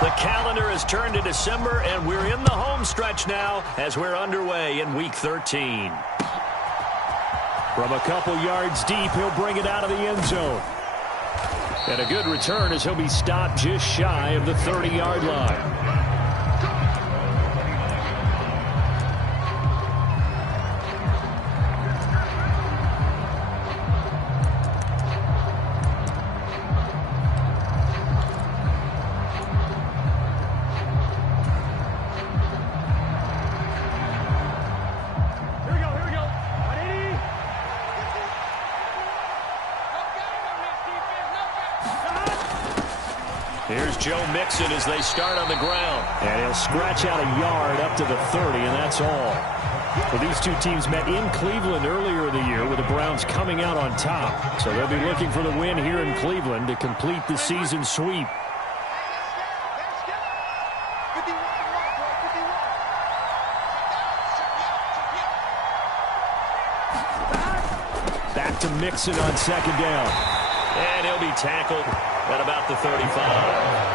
The calendar has turned to December, and we're in the home stretch now as we're underway in Week 13. From a couple yards deep, he'll bring it out of the end zone. And a good return as he'll be stopped just shy of the 30-yard line. Here's Joe Mixon as they start on the ground. And he'll scratch out a yard up to the 30, and that's all. Well, these two teams met in Cleveland earlier in the year with the Browns coming out on top. So they'll be looking for the win here in Cleveland to complete the season sweep. Back to Mixon on second down. And he'll be tackled at about the 35.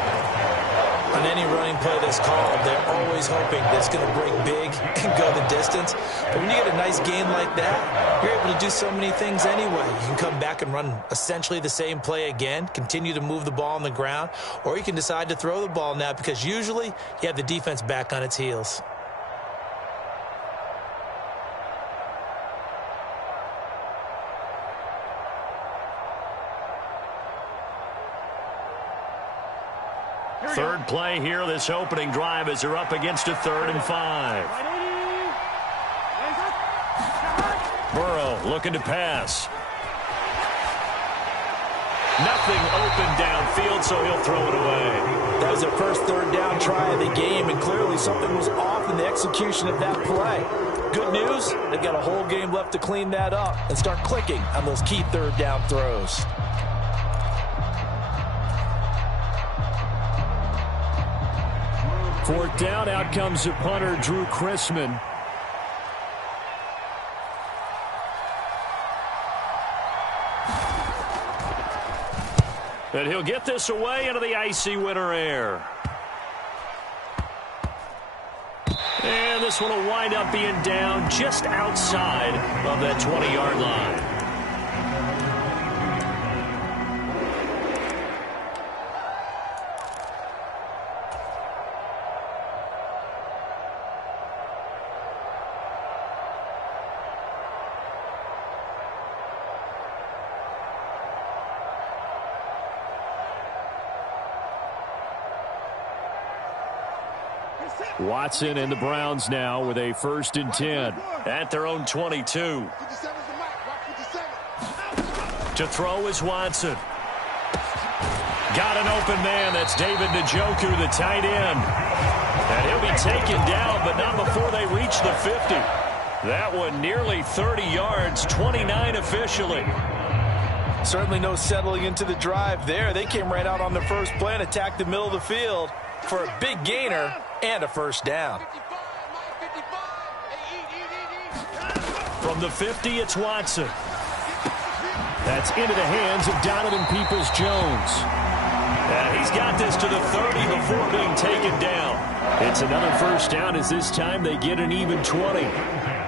On any running play that's called, they're always hoping that it's going to break big and go the distance. But when you get a nice game like that, you're able to do so many things anyway. You can come back and run essentially the same play again, continue to move the ball on the ground, or you can decide to throw the ball now because usually you have the defense back on its heels. Third play here, this opening drive as they're up against a 3rd and 5. Burrow looking to pass. Nothing open downfield, so he'll throw it away. That was their first 3rd down try of the game, and clearly something was off in the execution of that play. Good news, they've got a whole game left to clean that up and start clicking on those key 3rd down throws. 4th down, out comes the punter, Drew Chrisman. And he'll get this away into the icy winter air. And this one will wind up being down just outside of that 20-yard line. Watson and the Browns now with a 1st and 10 at their own 22. To throw is Watson. Got an open man. That's David Njoku, the tight end. And he'll be taken down, but not before they reach the 50. That one nearly 30 yards, 29 officially. Certainly no settling into the drive there. They came right out on the first play and attacked the middle of the field for a big gainer and a 1st down. From the 50, it's Watson. That's into the hands of Donovan Peoples-Jones. And he's got this to the 30 before being taken down. It's another 1st down as this time they get an even 20.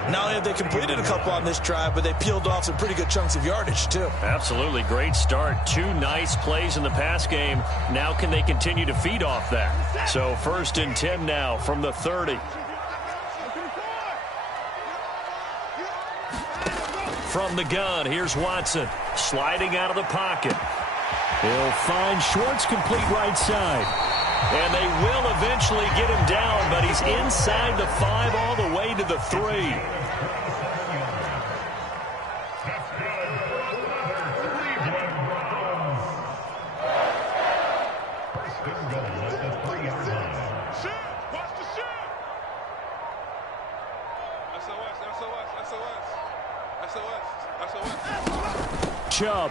Not only have they completed a couple on this drive, but they peeled off some pretty good chunks of yardage, too. Absolutely. Great start. 2 nice plays in the pass game. Now can they continue to feed off that? So 1st and 10 now from the 30. From the gun, here's Watson. Sliding out of the pocket. He'll find Schwartz complete right side. And they will eventually get him down, but he's inside the 5 all the way to the 3. Chubb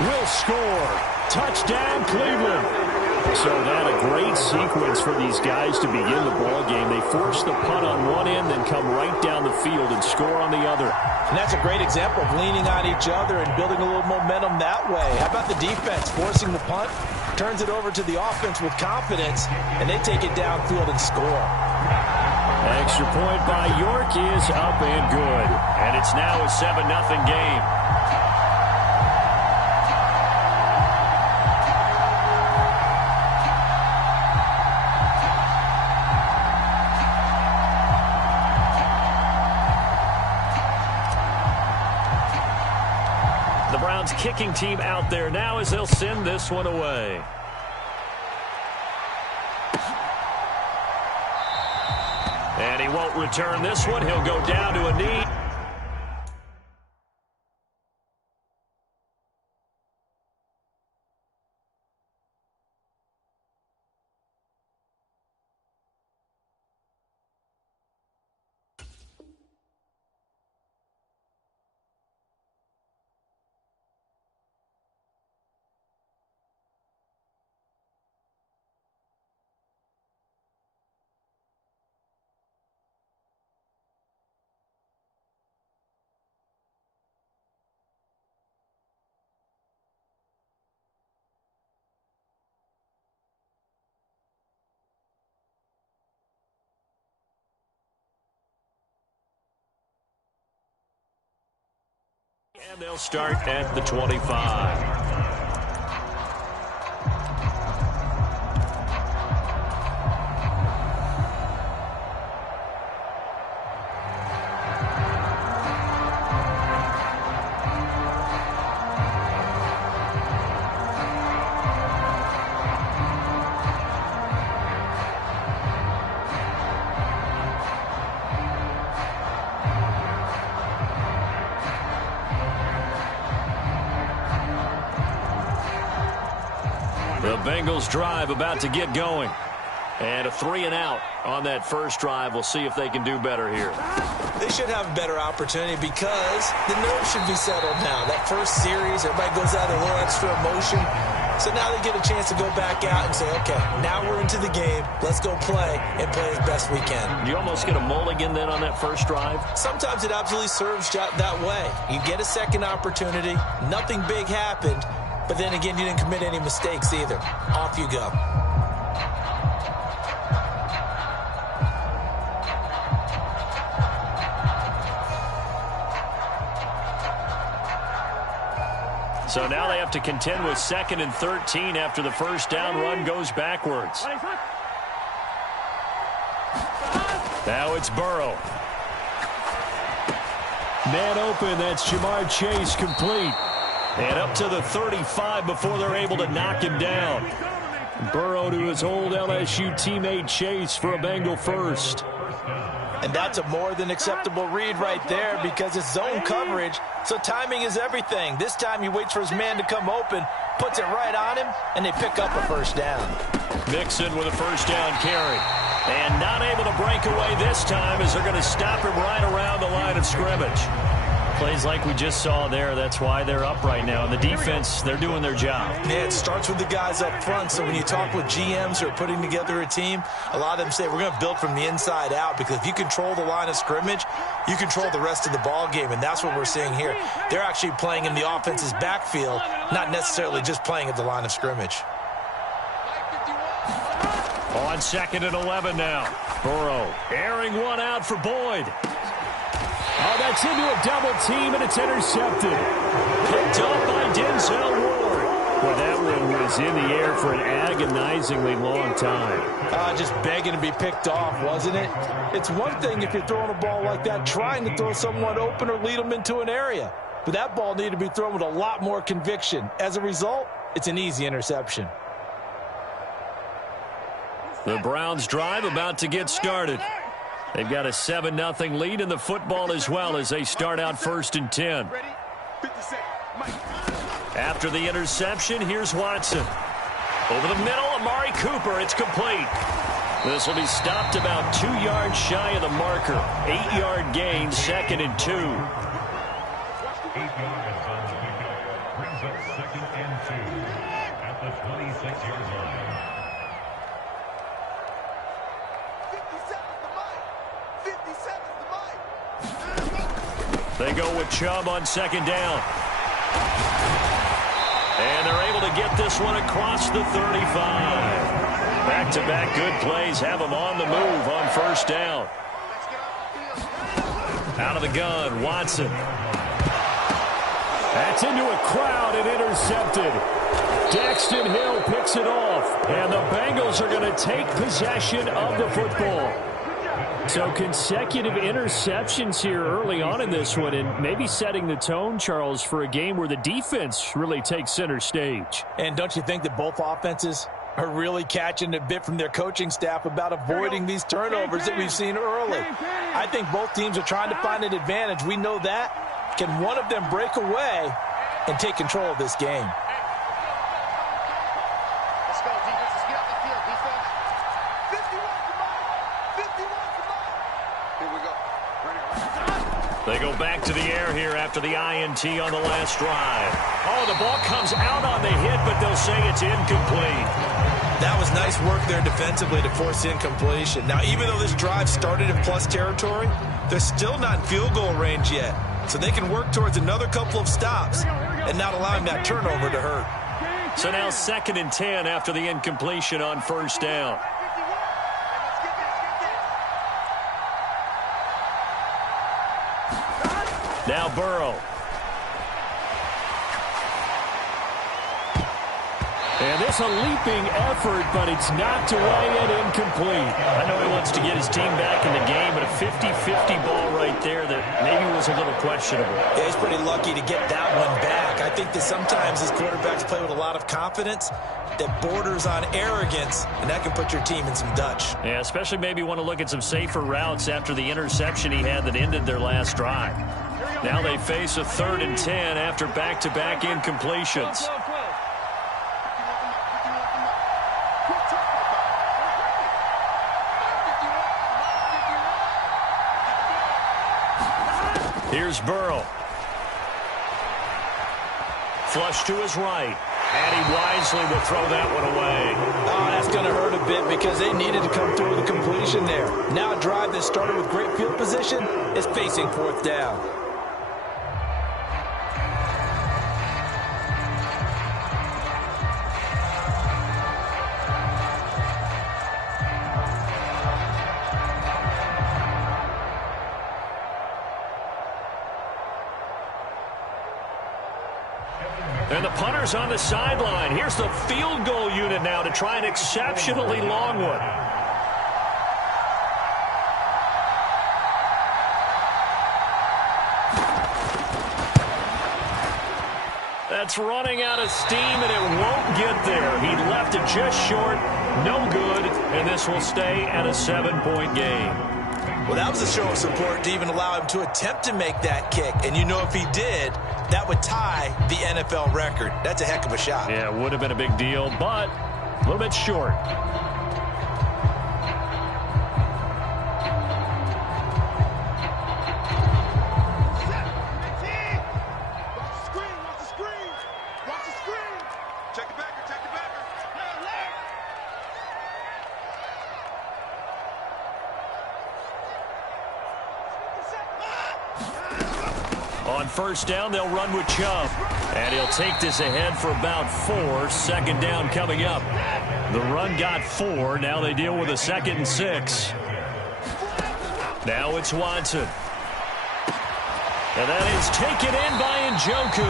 will score. Touchdown, Cleveland. So that a great sequence for these guys to begin the ball game. They force the punt on one end, then come right down the field and score on the other. And that's a great example of leaning on each other and building a little momentum that way. How about the defense forcing the punt turns it over to the offense with confidence, and they take it downfield and score. Extra point by York is up and good. And it's now a 7-0 game. The Browns kicking team out there now as they'll send this one away. And he won't return this one. He'll go down to a knee. And they'll start at the 25. The Bengals drive about to get going. And a 3-and-out on that first drive. We'll see if they can do better here. They should have a better opportunity because the nerves should be settled now. That first series, everybody goes out a little extra emotion. So now they get a chance to go back out and say, okay, now we're into the game. Let's go play and play as best we can. You almost get a mulligan then on that first drive? Sometimes it absolutely serves that way. You get a second opportunity. Nothing big happened. But then again, you didn't commit any mistakes either. Off you go. So now they have to contend with 2nd and 13 after the first down run goes backwards. Now it's Burrow. Man open, that's Jamar Chase complete. And up to the 35 before they're able to knock him down. Burrow to his old LSU teammate Chase for a Bengal first. And that's a more than acceptable read right there because it's zone coverage, so timing is everything. This time he waits for his man to come open, puts it right on him, and they pick up a first down. Mixon with a first down carry. And not able to break away this time as they're going to stop him right around the line of scrimmage. Plays like we just saw there. That's why they're up right now. And the defense, they're doing their job. Yeah, it starts with the guys up front. So when you talk with GMs who are putting together a team, a lot of them say we're going to build from the inside out because if you control the line of scrimmage, you control the rest of the ball game. And that's what we're seeing here. They're actually playing in the offense's backfield, not necessarily just playing at the line of scrimmage. On 2nd and 11 now. Burrow airing one out for Boyd. Oh, that's into a double team, and it's intercepted. Picked up by Denzel Ward. Well, that one was in the air for an agonizingly long time. Just begging to be picked off, wasn't it? It's one thing if you're throwing a ball like that, trying to throw someone open or lead them into an area. But that ball needed to be thrown with a lot more conviction. As a result, it's an easy interception. The Browns drive about to get started. They've got a 7-0 lead in the football as well as they start out 1st and 10. After the interception, here's Watson. Over the middle, Amari Cooper. It's complete. This will be stopped about 2 yards shy of the marker. 8-yard gain, 2nd and 2. 8 yards on the pickup. Brings up 2nd and 2 at the 26-yard line. They go with Chubb on 2nd down. And they're able to get this one across the 35. Back-to-back good plays have him on the move on first down. Out of the gun, Watson. That's into a crowd and intercepted. Daxton Hill picks it off, and the Bengals are going to take possession of the football. So consecutive interceptions here early on in this one, and maybe setting the tone, Charles, for a game where the defense really takes center stage. And don't you think that both offenses are really catching a bit from their coaching staff about avoiding these turnovers that we've seen early? I think both teams are trying to find an advantage. We know that. Can one of them break away and take control of this game? Let's go, defense. Let's get out the field, defense. 51, here we go. They go back to the air here after the INT on the last drive. Oh, the ball comes out on the hit, but they'll say it's incomplete. That was nice work there defensively to force incompletion. Now, even though this drive started in plus territory, they're still not in field goal range yet. So they can work towards another couple of stops and not allowing that turnover to hurt. So now 2nd and 10 after the incompletion on first down. Now Burrow. And this a leaping effort, but it's knocked away and incomplete. I know he wants to get his team back in the game, but a 50-50 ball right there that maybe was a little questionable. Yeah, he's pretty lucky to get that one back. I think that sometimes his quarterbacks play with a lot of confidence that borders on arrogance, and that can put your team in some Dutch. Yeah, especially maybe want to look at some safer routes after the interception he had that ended their last drive. Now they face a 3rd and 10 after back-to-back incompletions. Here's Burrow. Flush to his right. And he wisely will throw that one away. Oh, that's going to hurt a bit because they needed to come through with a completion there. Now a drive that started with great field position is facing 4th down. And the punter's on the sideline. Here's the field goal unit now to try an exceptionally long one. That's running out of steam, and it won't get there. He left it just short. No good, and this will stay at a 7-point game. Well, that was a show of support to even allow him to attempt to make that kick. And you know if he did, that would tie the NFL record. That's a heck of a shot. Yeah, it would have been a big deal, but a little bit short. On first down, they'll run with Chubb. And he'll take this ahead for about 4. 2nd down coming up. The run got 4. Now they deal with a 2nd and 6. Now it's Watson. And that is taken in by Njoku.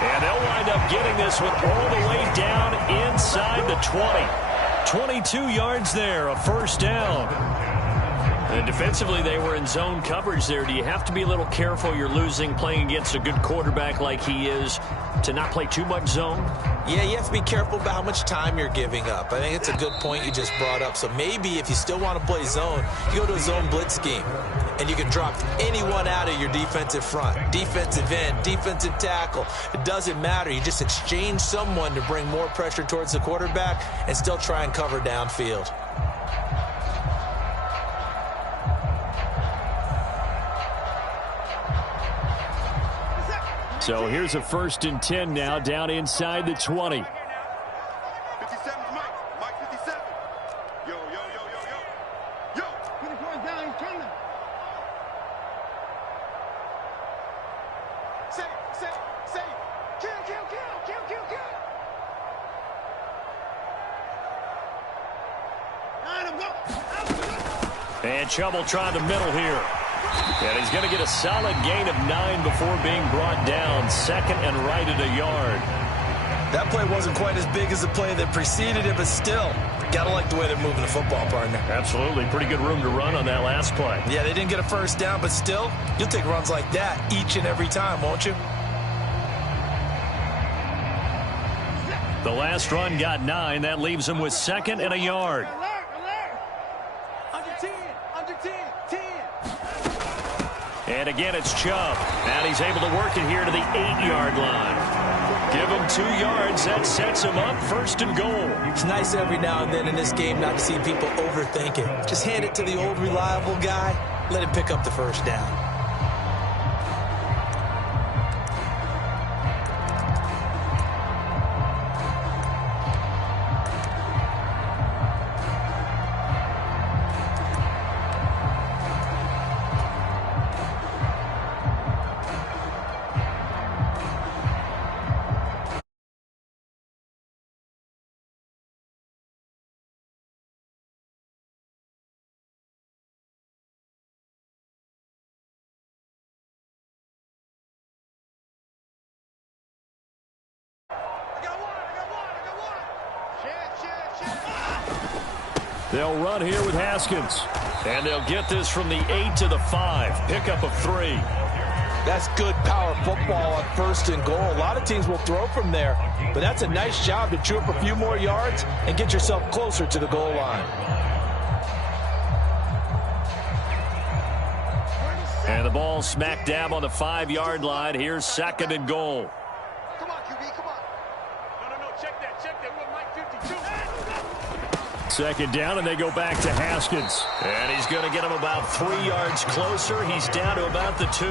And they'll wind up getting this one all the way down inside the 20. 22 yards there, a first down. And defensively, they were in zone coverage there. Do you have to be a little careful? You're losing, playing against a good quarterback like he is, to not play too much zone? Yeah, you have to be careful about how much time you're giving up. I think it's a good point you just brought up. So maybe if you still want to play zone, you go to a zone blitz scheme. And you can drop anyone out of your defensive front. Defensive end, defensive tackle. It doesn't matter. You just exchange someone to bring more pressure towards the quarterback and still try and cover downfield. So here's a 1st and 10 now, down inside the 20. 57's Mike. Mike 57. Yo, yo, yo, yo, yo. Yo. 24 down, he's coming. Say. Kill. And Chubb try the middle here. And he's going to get a solid gain of 9 before being brought down. Second and right at a yard. That play wasn't quite as big as the play that preceded it, but still, got to like the way they're moving the football, partner. Absolutely. Pretty good room to run on that last play. Yeah, they didn't get a first down, but still, you'll take runs like that each and every time, won't you? The last run got 9. That leaves him with second and a yard. Under 10, under 10, 10. And again, it's Chubb. And he's able to work it here to the 8-yard line. Give him 2 yards. That sets him up first and goal. It's nice every now and then in this game not to see people overthink it. Just hand it to the old reliable guy. Let him pick up the first down. They'll run here with Haskins. And they'll get this from the 8 to the 5. Pickup of 3. That's good power football on first and goal. A lot of teams will throw from there, but that's a nice job to chew up a few more yards and get yourself closer to the goal line. And the ball smack dab on the 5-yard line. Here's second and goal. Come on, QB, come on. No, check that. We're Mike 52. Second down, and they go back to Haskins. And he's going to get him about 3 yards closer. He's down to about the 2.